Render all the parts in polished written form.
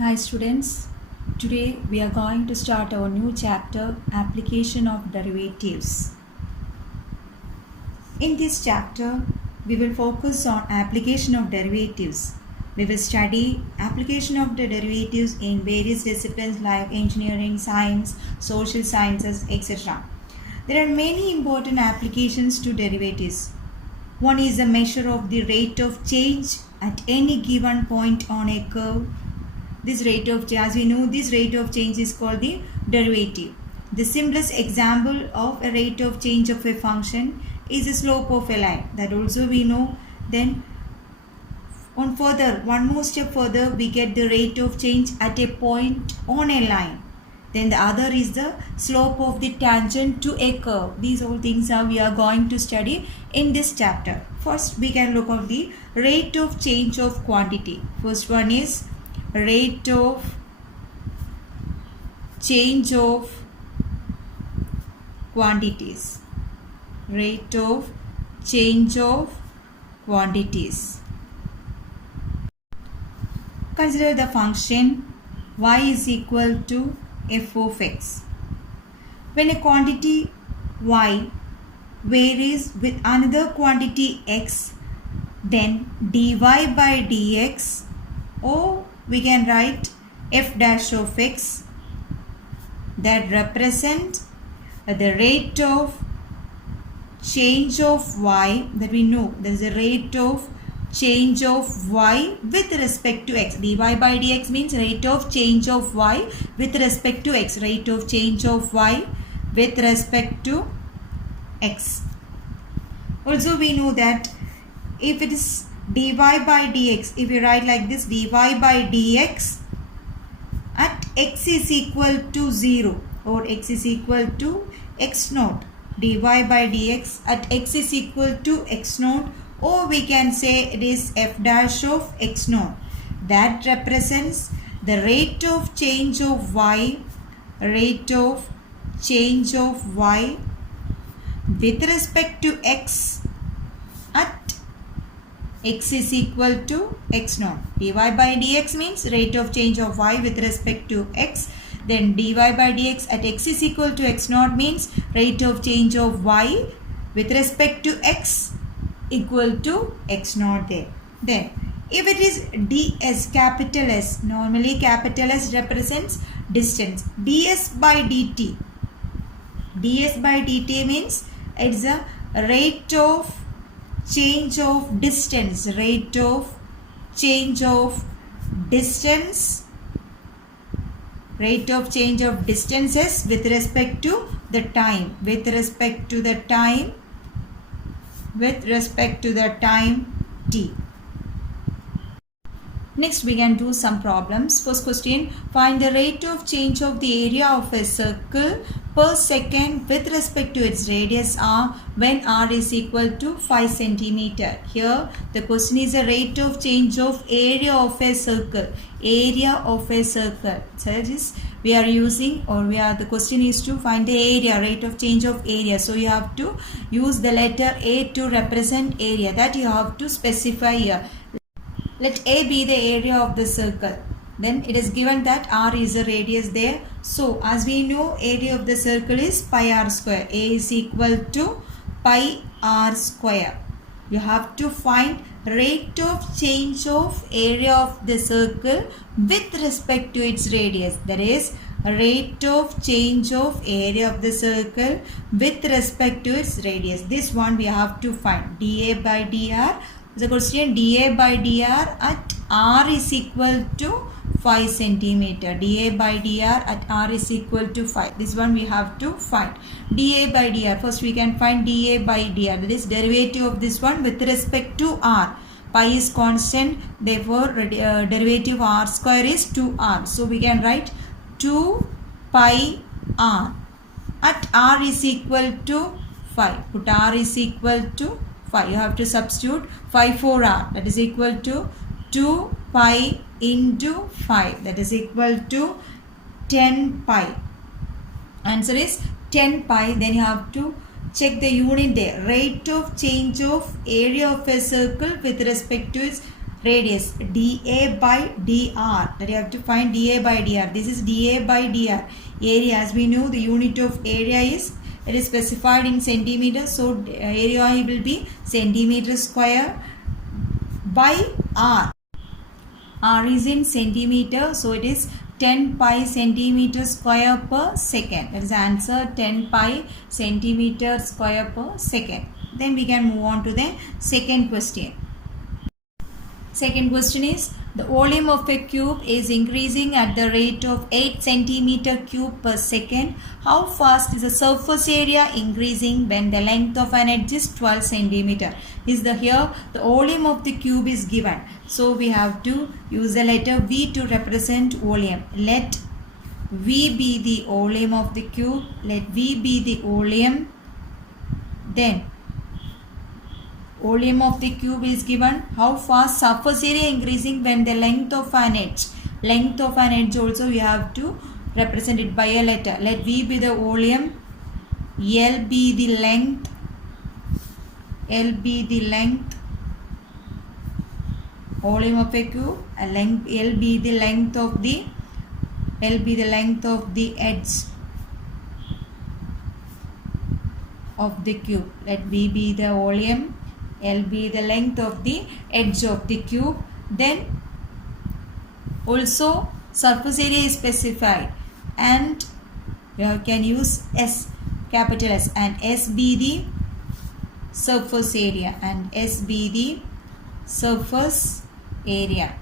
Hi students, today we are going to start our new chapter, Application of Derivatives. In this chapter, we will focus on application of derivatives. We will study application of the derivatives in various disciplines like engineering, science, social sciences, etc. There are many important applications to derivatives. One is a measure of the rate of change at any given point on a curve. This rate of change, as we know, this rate of change is called the derivative. The simplest example of a rate of change of a function is the slope of a line. That also we know. Then one more step further, we get the rate of change at a point on a line. Then the other is the slope of the tangent to a curve. These all things we are going to study in this chapter. First, we can look at the rate of change of quantity. First one is rate of change of quantities. Rate of change of quantities. Consider the function y is equal to f of x. When a quantity y varies with another quantity x, then dy by dx, or we can write f dash of x, that represent the rate of change of y, that we know there is a rate of change of y with respect to x. Dy by dx means rate of change of y with respect to x. Rate of change of y with respect to x. Also we know that if it is dy by dx, if we write like this, dy by dx at x is equal to 0 or x is equal to x naught, dy by dx at x is equal to x naught, or we can say it is f dash of x naught, that represents the rate of change of y, rate of change of y with respect to x at x is equal to x naught. Dy by dx means rate of change of y with respect to x. Then dy by dx at x is equal to x naught means rate of change of y with respect to x equal to x naught there. Then if it is ds, capital S, normally capital S represents distance. ds by dt. ds by dt means it's a rate of change of distance, rate of change of distance, rate of change of distances with respect to the time, with respect to the time, with respect to the time t. Next we can do some problems. First question, find the rate of change of the area of a circle per second with respect to its radius r when r is equal to 5 centimeter. Here the question is the rate of change of area of a circle. Area of a circle. So this we are using, or the question is to find the area, rate of change of area. So you have to use the letter A to represent area. That you have to specify here. Let A be the area of the circle. Then it is given that r is the radius there. So as we know, area of the circle is pi r square. A is equal to pi r square. You have to find rate of change of area of the circle with respect to its radius. That is rate of change of area of the circle with respect to its radius. This one we have to find. dA by dr. The question, dA by dr at r is equal to 5 centimeter. dA by dr at r is equal to 5. This one we have to find. dA by dr. First we can find dA by dr. That is derivative of this one with respect to r. Pi is constant. Therefore derivative r square is 2r. So we can write 2 pi r at r is equal to 5. Put r is equal to 5. You have to substitute 5 for r. That is equal to 2 pi into 5. That is equal to 10 pi. Answer is 10 pi. Then you have to check the unit there. Rate of change of area of a circle with respect to its radius dA by dr, that you have to find dA by dr. This is dA by dr. Area, as we know, the unit of area is, it is specified in centimeters, so area will be centimeter square by r. R is in centimeter, so it is 10 pi centimeter square per second. That is the answer, 10 pi centimeter square per second. Then we can move on to the second question. Second question is, the volume of a cube is increasing at the rate of 8 centimeter cube per second. How fast is the surface area increasing when the length of an edge is 12 centimeter? Is the here the volume of the cube is given. So we have to use the letter V to represent volume. Let V be the volume of the cube. Let V be the volume. Then volume of the cube is given. How fast surface area increasing when the length of an edge. Length of an edge also we have to represent it by a letter. Let V be the volume. L be the length. L be the length. Volume of a cube. Length. L be the length of the. L be the length of the edge of the cube. Let V be the volume. L be the length of the edge of the cube. Then also surface area is specified, and you can use S, capital S, and S be the surface area, and S be the surface area.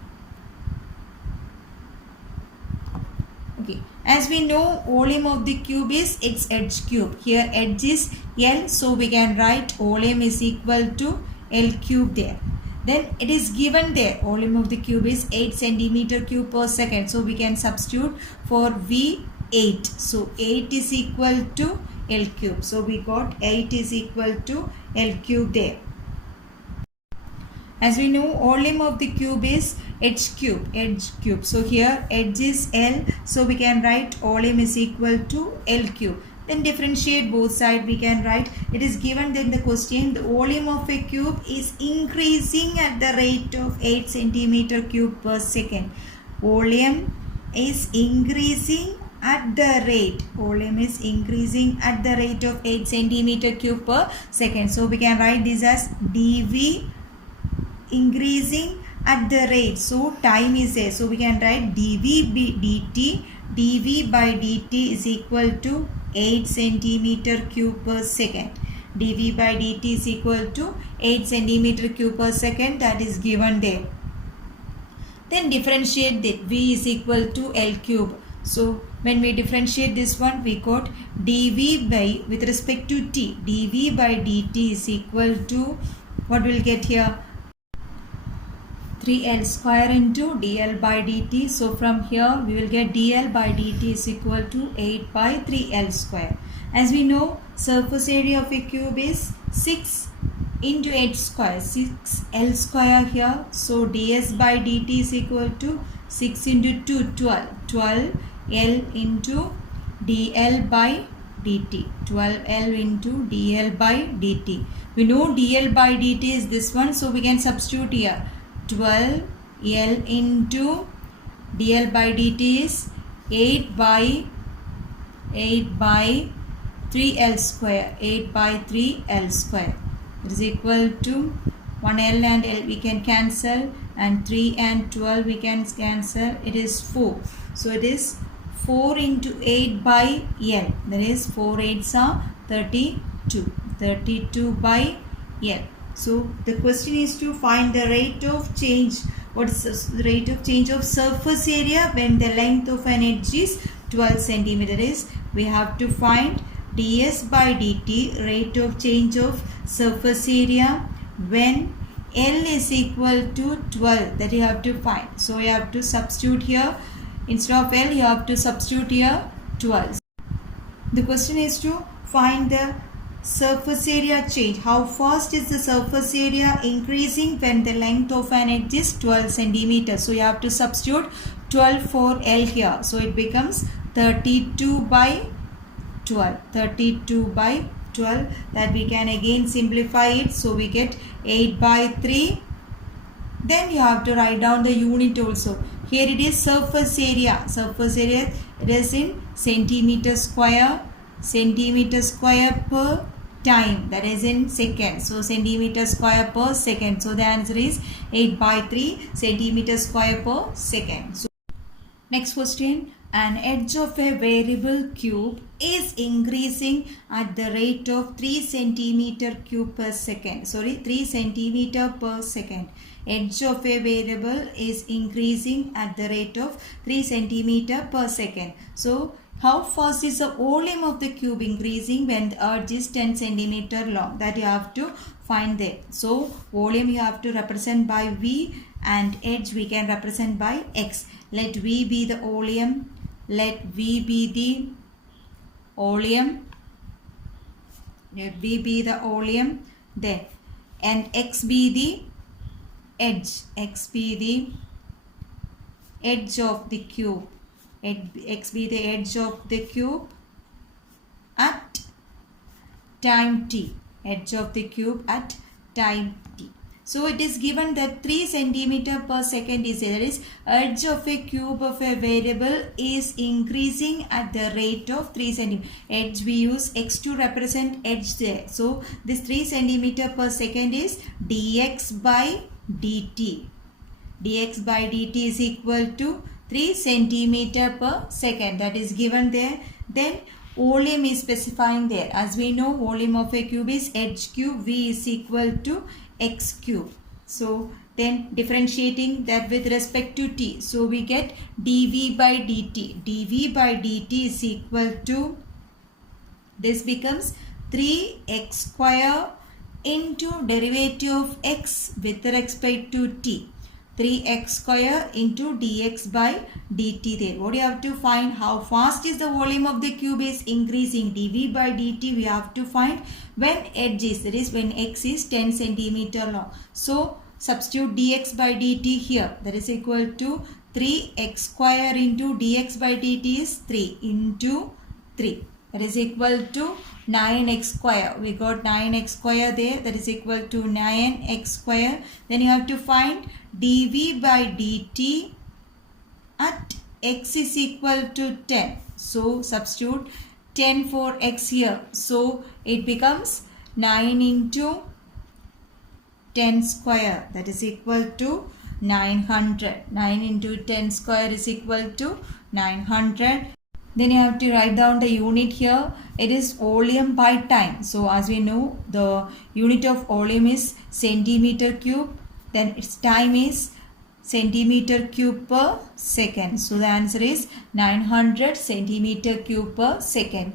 Okay, as we know, volume of the cube is its edge cube. Here edge is L, so we can write volume is equal to L cube there. Then it is given there, volume of the cube is 8 centimeter cube per second. So we can substitute for V 8. So 8 is equal to L cube. So we got 8 is equal to L cube there. As we know, volume of the cube is edge cube. So here edge is L, so we can write volume is equal to L cube. Then differentiate both sides, we can write, it is given then the question, the volume of a cube is increasing at the rate of 8 centimeter cube per second. Volume is increasing at the rate. Volume is increasing at the rate of 8 centimeter cube per second. So we can write this as dV increasing at the rate. So time is there. So we can write dV by dt. dV by dt is equal to 8 centimeter cube per second. dV by dt is equal to 8 centimeter cube per second. That is given there. Then differentiate that. V is equal to L cube. So when we differentiate this one, we got dV by, with respect to t, dV by dt is equal to, what we'll get here, 3L square into dl by dt. So from here we will get dl by dt is equal to 8 by 3L square. As we know, surface area of a cube is 6 into 8 square, 6L square here. So ds by dt is equal to 6 into 2, 12. 12L into dl by dt. 12L into dl by dt. We know dl by dt is this one, so we can substitute here. 12L into dl by dt is 8 by 3L square. 8 by 3L square. It is equal to 1L and L we can cancel, and 3 and 12 we can cancel. It is 4. So it is 4 into 8 by L. That is 4 8s are 32. 32 by L. So the question is to find the rate of change. What is the rate of change of surface area when the length of an edge is 12 centimeter is? We have to find ds by dt, rate of change of surface area when L is equal to 12. That you have to find. So you have to substitute here. Instead of L, you have to substitute here 12. The question is to find the surface area change. How fast is the surface area increasing when the length of an edge is 12 centimeters? So you have to substitute 12 for L here. So it becomes 32 by 12. 32 by 12. That we can again simplify it. So we get 8 by 3 Then you have to write down the unit also. Here it is surface area. Surface area, it is in centimeter square per time, that is in seconds. So centimeter square per second. So the answer is 8/3 centimeter square per second. So next question. An edge of a variable cube is increasing at the rate of 3 centimeter cube per second. 3 centimeter per second. Edge of a variable is increasing at the rate of 3 centimeter per second. So how fast is the volume of the cube increasing when the edge is 10 centimeter long? That you have to find there. So volume you have to represent by V and edge we can represent by X. Let V be the volume. Let V be the volume. Let V be the volume there. And X be the edge. X be the edge of the cube. X be the edge of the cube at time t. Edge of the cube at time t. So it is given that 3 centimeter per second is there. That is, edge of a cube of a variable is increasing at the rate of 3 centimeter. Edge we use X to represent edge there. So this 3 centimeter per second is dx by dt. Dx by dt is equal to 3 centimeter per second. That is given there. Then volume is specifying there. As we know, volume of a cube is h cube. V is equal to x cube. So then differentiating that with respect to t. So we get dv by dt. dv by dt is equal to, this becomes 3x square into derivative of x with respect to t. 3x square into dx by dt there. What do you have to find? How fast is the volume of the cube is increasing? dv by dt we have to find when edge is, that is when x is 10 centimeter long. So substitute dx by dt here. That is equal to 3x square into dx by dt is 3 into 3. That is equal to 9x square. We got 9x square there. That is equal to 9x square. Then you have to find dv by dt at x is equal to 10. So substitute 10 for x here. So it becomes 9 into 10 square. That is equal to 900. 9 into 10 square is equal to 900. Then you have to write down the unit here. It is volume by time. So as we know, the unit of volume is centimeter cube. Then its time is centimeter cube per second. So the answer is 900 centimeter cube per second.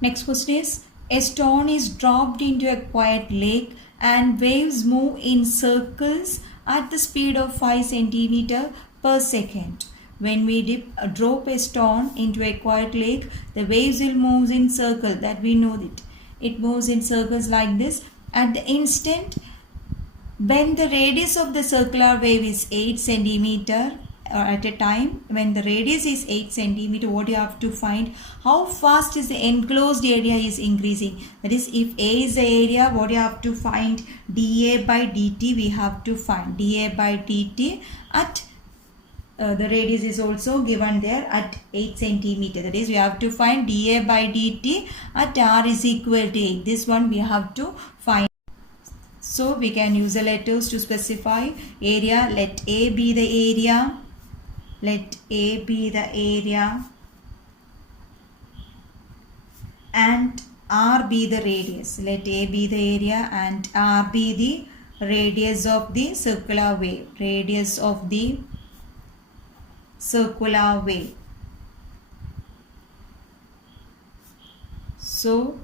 Next question is, a stone is dropped into a quiet lake and waves move in circles at the speed of 5 centimeter per second. When we drop a stone into a quiet lake, the waves will move in circle. That we know that it moves in circles like this. At the instant when the radius of the circular wave is 8 centimeter, or at a time when the radius is 8 centimeter, what you have to find? How fast is the enclosed area is increasing? That is, if A is the area, what you have to find? dA by dt we have to find. dA by dt at the radius is also given there at 8 centimeter. That is, we have to find dA by dt at r is equal to 8. This one we have to find. So we can use the letters to specify area. Let A be the area. Let A be the area. And r be the radius. Let A be the area and r be the radius of the circular wave. Radius of the circular wave. So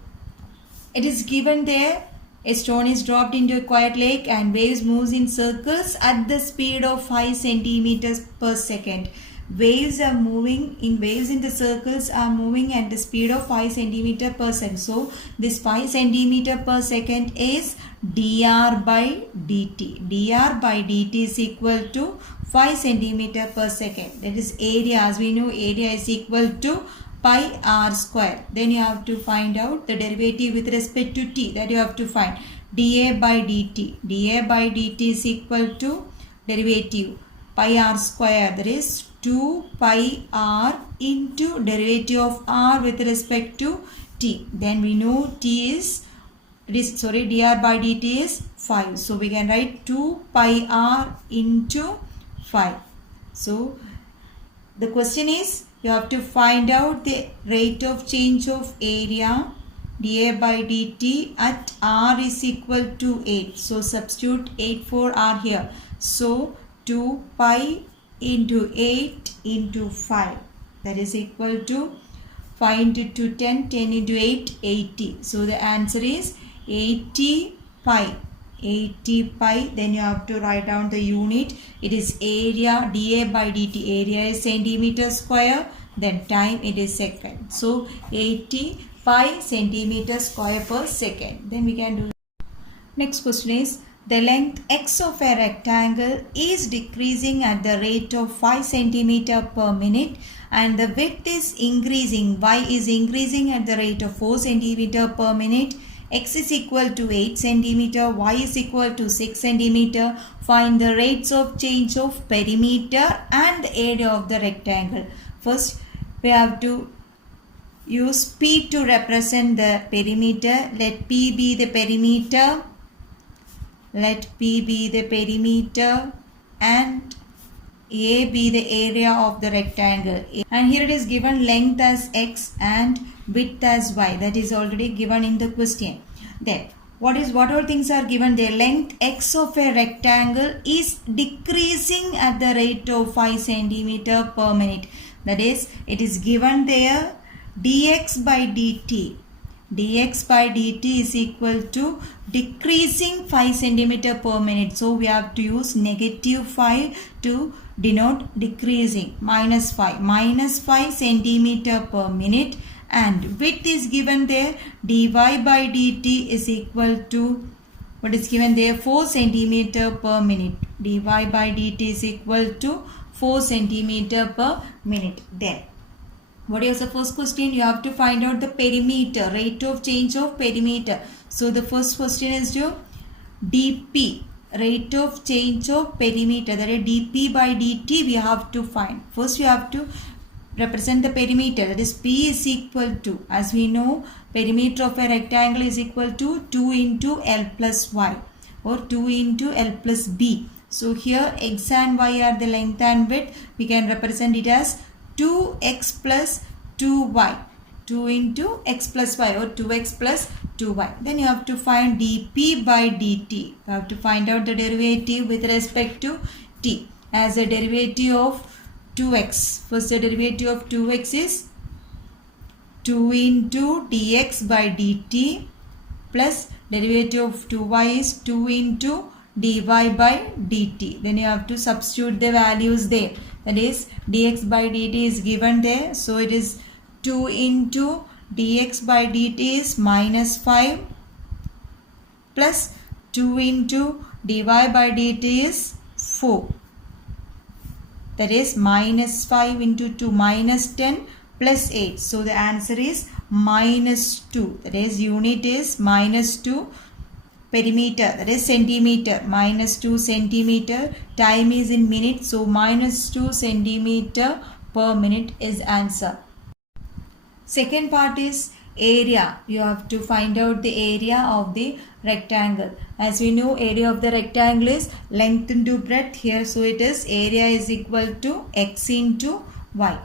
it is given there, a stone is dropped into a quiet lake and waves moves in circles at the speed of 5 centimeters per second. Waves are moving in the circles are moving at the speed of 5 centimeter per second. So this 5 centimeter per second is dr by dt. dr by dt is equal to 5 centimeter per second. That is area. As we know, area is equal to pi r square. Then you have to find out the derivative with respect to t. That you have to find. dA by dt. dA by dt is equal to derivative pi r square, that is 2 pi r into derivative of r with respect to t. Then we know t is dr by dt is 5. So we can write 2 pi r into 5. So the question is, you have to find out the rate of change of area dA by dt at r is equal to 8. So substitute 8 for r here. So 2 pi into 8 into 5, that is equal to 5 into 2 10, 10 into 8 80. So the answer is 80 pi. 80 pi. Then you have to write down the unit. It is area dA by dt. Area is centimeter square, then time it is second. So 80 pi centimeter square per second. Then we can do. Next question is, the length x of a rectangle is decreasing at the rate of 5 centimeter per minute and the width is increasing. Y is increasing at the rate of 4 centimeter per minute. X is equal to 8 centimeter. Y is equal to 6 centimeter. Find the rates of change of perimeter and the area of the rectangle. First, we have to use P to represent the perimeter. Let P be the perimeter. Let P be the perimeter and A be the area of the rectangle. And here it is given length as x and width as y. That is already given in the question. Then what all things are given there? Length x of a rectangle is decreasing at the rate of 5 centimeter per minute. That is, it is given there dx by dt. dx by dt is equal to decreasing 5 centimeter per minute. So we have to use negative 5 to denote decreasing. Minus 5 centimeter per minute, and width is given there. dy by dt is equal to, what is given there, 4 centimeter per minute. dy by dt is equal to 4 centimeter per minute. Then what is the first question? You have to find out the perimeter, rate of change of perimeter. So the first question is to dp, rate of change of perimeter, that is dp by dt we have to find. First you have to represent the perimeter, that is P is equal to, as we know, perimeter of a rectangle is equal to 2 into L plus Y or 2 into L plus B. So here x and y are the length and width. We can represent it as 2x plus 2y. 2 into x plus y or 2x plus 2y. Then you have to find dp by dt. You have to find out the derivative with respect to t. As a derivative of 2x. First the derivative of 2x is 2 into dx by dt plus derivative of 2y is 2 into dy by dt. Then you have to substitute the values there. That is dx by dt is given there. So it is 2 into dx by dt is minus 5 plus 2 into dy by dt is 4. That is minus 5 into 2 minus 10 plus 8. So the answer is minus 2. That is unit is minus 2. Perimeter, that is centimeter, minus 2 centimeter. Time is in minutes. So minus 2 centimeter per minute is answer. Second part is area. You have to find out the area of the rectangle. As we know, area of the rectangle is length into breadth here. So it is area is equal to x into y.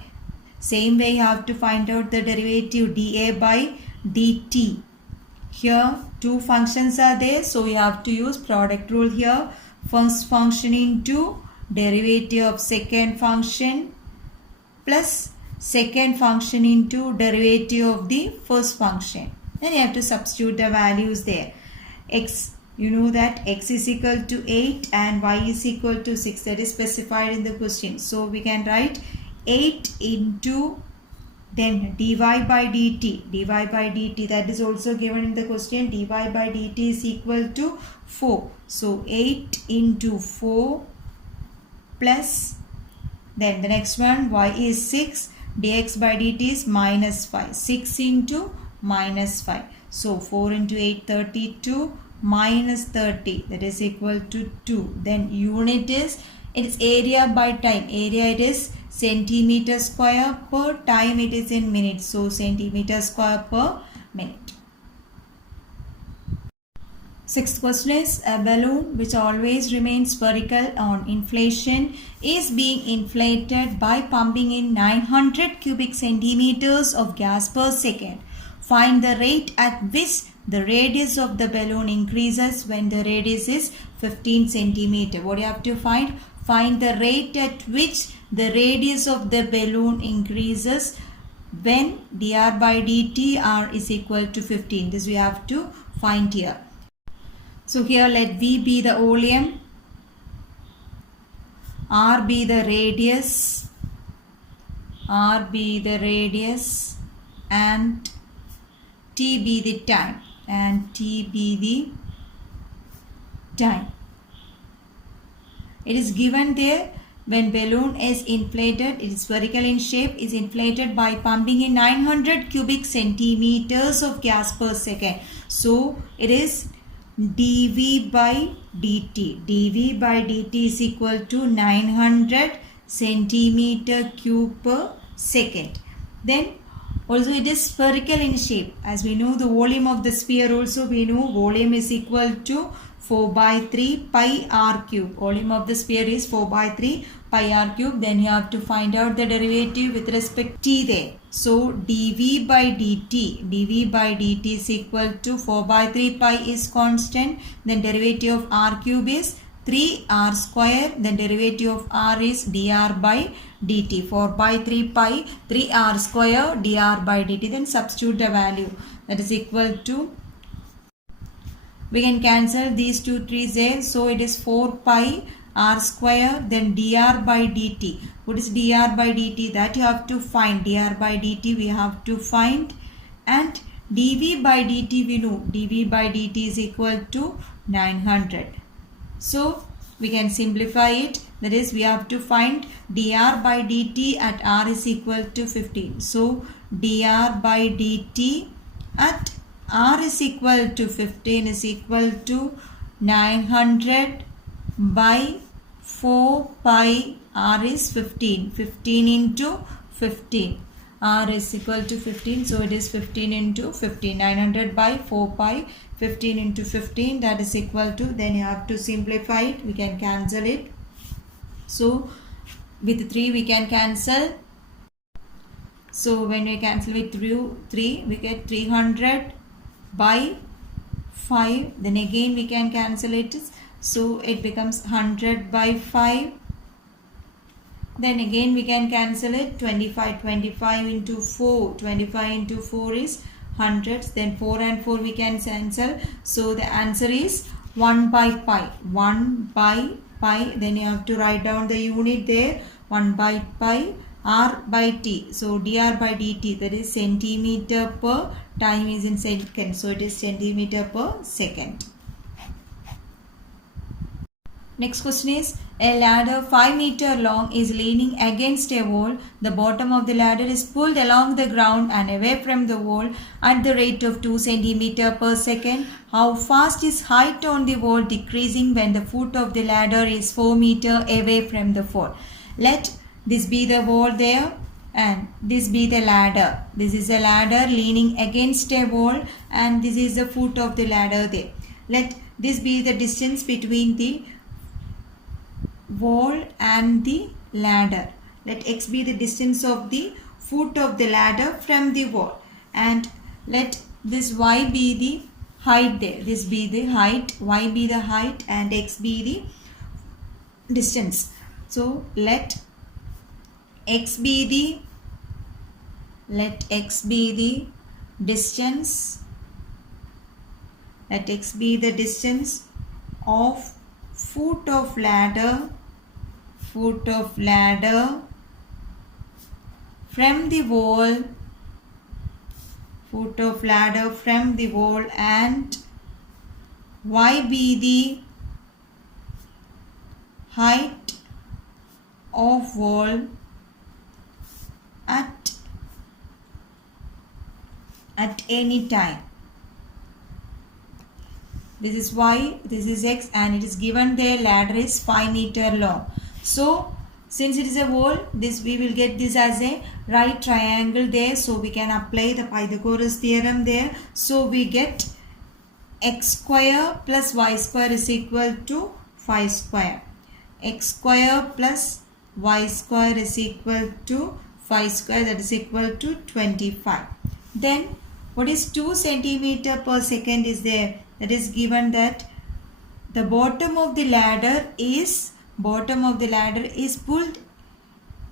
Same way you have to find out the derivative dA by dt. Here two functions are there. So we have to use product rule here. First function into derivative of second function plus second function into derivative of the first function. Then you have to substitute the values there. X, you know that x is equal to 8 and y is equal to 6. That is specified in the question. So we can write 8 into then dy by dt. dy by dt, that is also given in the question. dy by dt is equal to 4. So 8 into 4 plus, then the next one, y is 6. dx by dt is minus 5. 6 into minus 5. So 4 into 8, 32 minus 30, that is equal to 2. Then unit is, it is area by time. Area it is centimeter square per time, it is in minutes. So centimeter square per minute. Sixth question is, a balloon which always remains spherical on inflation is being inflated by pumping in 900 cubic centimeters of gas per second. Find the rate at which the radius of the balloon increases when the radius is 15 centimeter. What do you have to find? Find the rate at which the radius of the balloon increases when dr by dt r is equal to 15. This we have to find here. So here let V be the volume, R be the radius, and T be the time, It is given there, when balloon is inflated, it is spherical in shape, is inflated by pumping in 900 cubic centimeters of gas per second. So it is dV by dt. dV by dt is equal to 900 centimeter cube per second. Then also it is spherical in shape. As we know, the volume of the sphere also, we know volume is equal to 4 by 3 pi r cube. Volume of the sphere is 4 by 3 pi r cube. Then you have to find out the derivative with respect to t there. So dV by dt is equal to 4 by 3 pi is constant. Then derivative of r cube is 3r square. Then derivative of r is dr by dt. 4 by 3 pi 3r square dr by dt. Then substitute the value. That is equal to, we can cancel these two trees there. So it is 4 pi r square, then dr by dt. What is dr by dt? That you have to find. Dr by dt we have to find. And dv by dt we know. dv by dt is equal to 900. So we can simplify it. That is, we have to find dr by dt at r is equal to 15. So dr by dt at r is equal to 15 is equal to 900 by 4 pi r is 15. 15 into 15. R is equal to 15. So it is 15 into 15. 900 by 4 pi. 15 into 15. That is equal to, then you have to simplify it. We can cancel it. So with 3 we can cancel. So when we cancel with 3 we get 300 by 5. Then again we can cancel it. So it becomes 100 by 5. Then again we can cancel it. 25 into 4. 25 into 4 is 100. Then 4 and 4 we can cancel. So the answer is 1 by pi. 1 by pi. Then you have to write down the unit there. 1 by pi r by t. So dr by dt, that is centimeter per, time is in second. So it is centimeter per second. Next question is, a ladder 5 meter long is leaning against a wall. The bottom of the ladder is pulled along the ground and away from the wall at the rate of 2 centimeter per second. How fast is height on the wall decreasing when the foot of the ladder is 4 meter away from the wall? Let this be the wall there and this be the ladder. This is a ladder leaning against a wall and this is the foot of the ladder there. Let this be the distance between the wall and the ladder. Let x be the distance of the foot of the ladder from the wall, and let this y be the height there. This be the height, y be the height, and x be the distance. So let x be the distance. Let x be the distance of foot of ladder from the wall, and y be the height of wall at any time. this is y, this is x, and it is given their ladder is 5 meter long. So since it is a wall, this we will get this as a right triangle there. So we can apply the Pythagoras theorem there. So we get x square plus y square is equal to 5 square. X square plus y square is equal to 5 square, that is equal to 25. Then what is 2 centimeter per second is there? That is given that the bottom of the ladder is pulled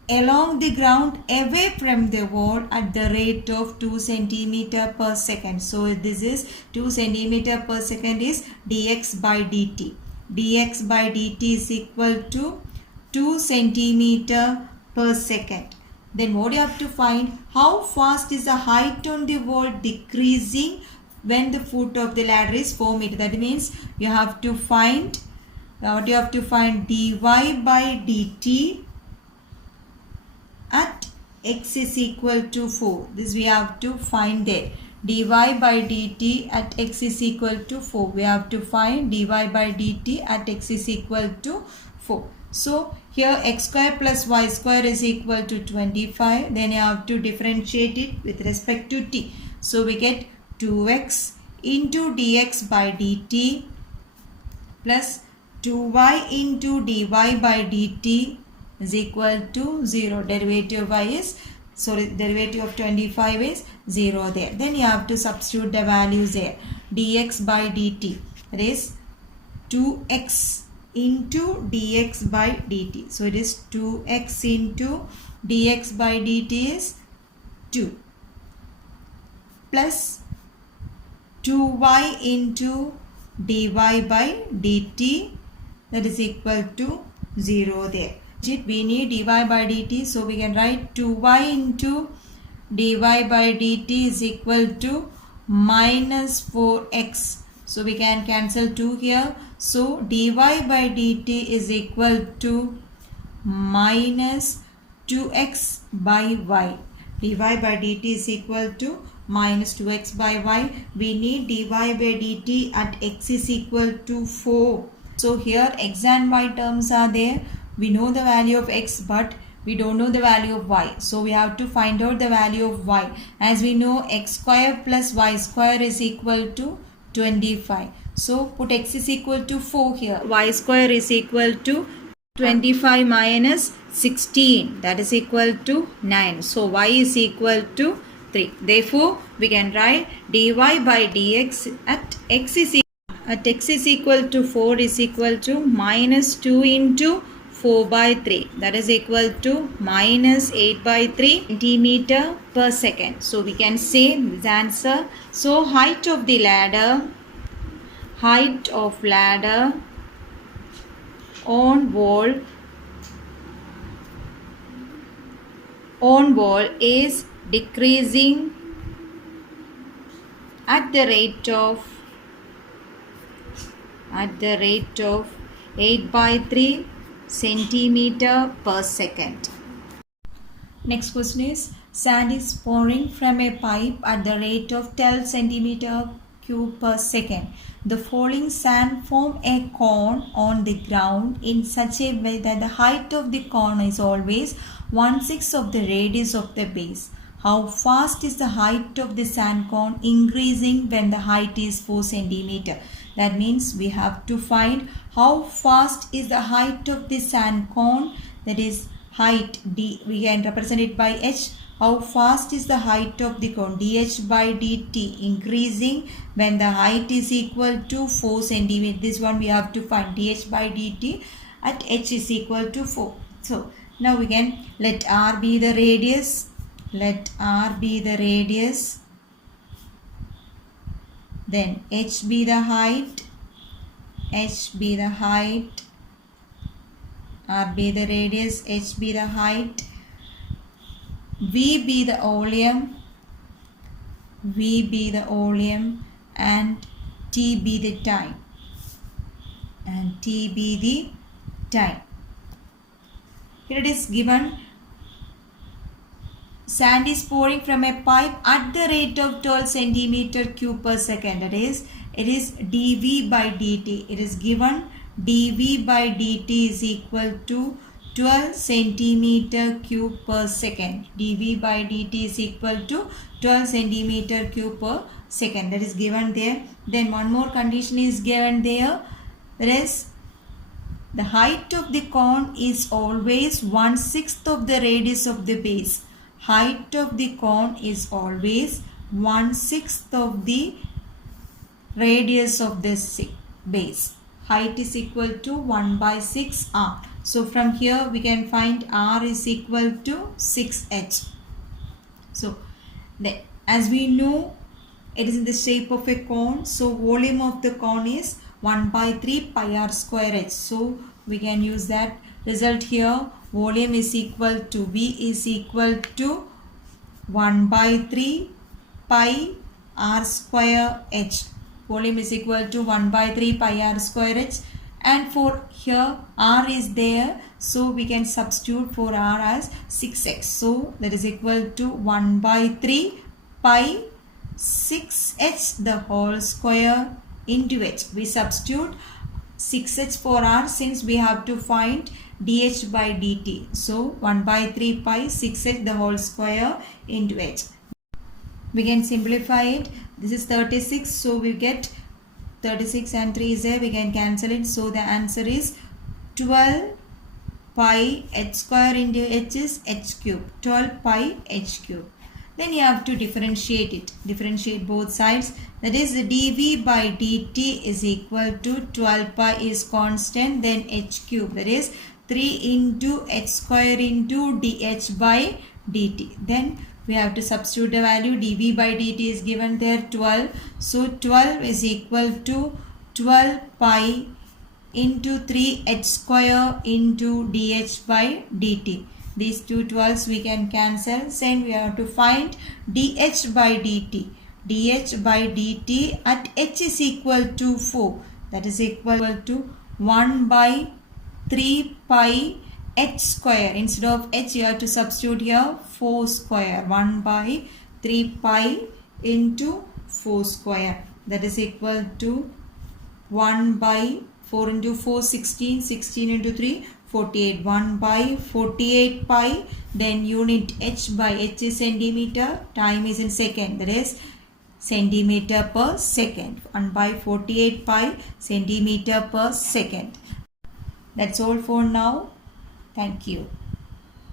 along the ground away from the wall at the rate of 2 centimeter per second. So this is 2 centimeter per second is dx by dt. Dx by dt is equal to 2 centimeter per second. Then what you have to find, how fast is the height on the wall decreasing when the foot of the ladder is 4 meters. That means you have to find dy by dt at x is equal to 4. This we have to find there. Dy by dt at x is equal to 4. We have to find dy by dt at x is equal to 4. So here x square plus y square is equal to 25. Then you have to differentiate it with respect to t. So we get 2x into dx by dt plus 2y into dy by dt is equal to 0. Derivative of 25 is 0 there. Then you have to substitute the values there. Dx by dt, that is 2x into dx by dt. So it is 2x into dx by dt is 2 plus 2y into dy by dt, that is equal to 0 there. We need dy by dt, so we can write 2y into dy by dt is equal to minus 4x. So we can cancel 2 here. So dy by dt is equal to minus 2x by y. Dy by dt is equal to minus 2x by y. We need dy by dt at x is equal to 4. So here x and y terms are there. We know the value of x, but we don't know the value of y. So we have to find out the value of y. As we know, x square plus y square is equal to 25. So put x is equal to 4 here. Y square is equal to 25 minus 16. That is equal to 9. So y is equal to 3. Therefore, we can write dy by dx at x is equal to 4 is equal to minus 2 into 4 by 3, that is equal to minus 8 by 3 centimeter per second. So we can say this answer. So height of ladder on wall is decreasing at the rate of 8 by 3 centimeter per second. Next question is, sand is pouring from a pipe at the rate of 12 centimeter cube per second. The falling sand form a cone on the ground in such a way that the height of the cone is always 1/6 of the radius of the base. How fast is the height of the sand cone increasing when the height is 4 centimeter? That means we have to find how fast is the height of the sand cone, that is height d. We can represent it by h. How fast is the height of the cone, dh by dt, increasing when the height is equal to 4 centimeter. This one we have to find dh by dt at h is equal to 4. So now we can let r be the radius. Then h be the height, r be the radius, h be the height, v be the volume, and t be the time. Here it is given, sand is pouring from a pipe at the rate of 12 centimeter cube per second. That is it is dV by dt. It is given dV by dt is equal to 12 centimeter cube per second. dV by dt is equal to 12 centimeter cube per second. That is given there. Then one more condition is given there. That is, the height of the cone is always 1/6 of the radius of the base. Height of the cone is always 1/6 of the radius of this base. Height is equal to 1/6 r. So from here we can find r is equal to 6h. So as we know, it is in the shape of a cone. So volume of the cone is 1/3 pi r square h. So we can use that result here. Volume is equal to V is equal to 1/3 pi r square h. Volume is equal to 1/3 pi r square h. And for here r is there, so we can substitute for r as 6x. So that is equal to 1/3 pi 6h the whole square into h. We substitute 6h for r since we have to find dh by dt. So 1/3 pi 6h the whole square into h. We can simplify it. This is 36. So we get 36 and 3 is there. We can cancel it. So the answer is 12 pi h square into h is h cube. 12 pi h cube. Then you have to differentiate it. Differentiate both sides. That is, dV by dt is equal to 12 pi is constant, then h cube. That is 3 into h square into dh by dt. Then we have to substitute the value. dV by dt is given there 12. So 12 is equal to 12 pi into 3h square into dh by dt. These two 12s we can cancel. Then we have to find dh by dt. dh by dt at h is equal to 4. That is equal to 1/3 pi h square. Instead of h you have to substitute here 4 square. 1/3 pi into 4 square. That is equal to 1/4 into 4 16. 16 into 3 48. 1/48 pi. Then unit h by h is centimeter. Time is in second. That is centimeter per second. 1/48 pi centimeter per second. That's all for now. Thank you.